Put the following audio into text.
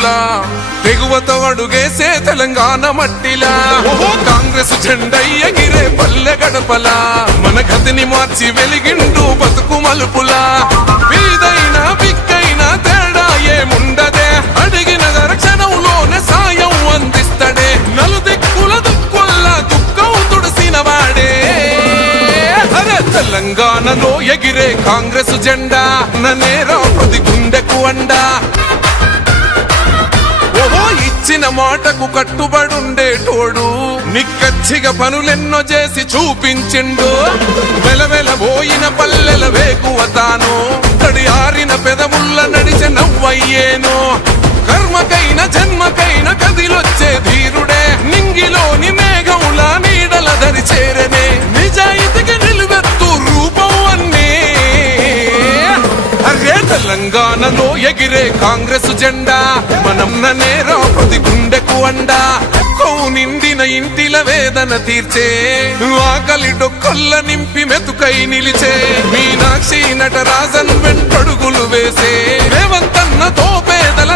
మలుపులా తెగువతో అడుగేసే తెలంగాణ మట్టిలా కాంగ్రెస్ జెండా ఎగిరే పల్లె గడపలా మన గతిని మార్చి వెలిగిండు బతుకు మలుపులా వీధైనా బిక్కైనా తేడా ఏముండదే అడిగిన క్షణంలోనే సాయం అందిస్తడే నలుదిక్కుల దుక్కుల్లా దుఃఖం తుడిసిన వాడే అరే తెలంగాణలో ఎగిరే కాంగ్రెస్ జెండా నేరా ప్రతి గుండెకు అండా ఓహో ఇచ్చిన మాటకు కట్టుబడుండేటోడు నిక్కచ్చిగా పనులెన్నో చేసి చూపించిండు వెలవెలబోయిన పల్లెల వేకువ తాను తడి ఆరిన పెదముల్ల నడిచే నవ్వయ్యేను కర్మకైన జన్మకైన కదిలొచ్చే ధీరుడే నింగిలోని మేఘముల నీడల దరి చేరనే నిజాయితీకి నిలువెత్తు రూపం అన్నీ అరే తెలంగాణలో ఎగిరే కాంగ్రెస్ జెండా మనం నేరా ప్రతి గుండెకు అండా కొవ్వు నిండిన ఇంటిల వేదన తీర్చే ఆకలి డొక్కల్ల నింపి మెతుకై నిలిచే మీనాక్షి నటరాజన్ వెంటడుగులు వేసే రేవంతన్నతో పేదల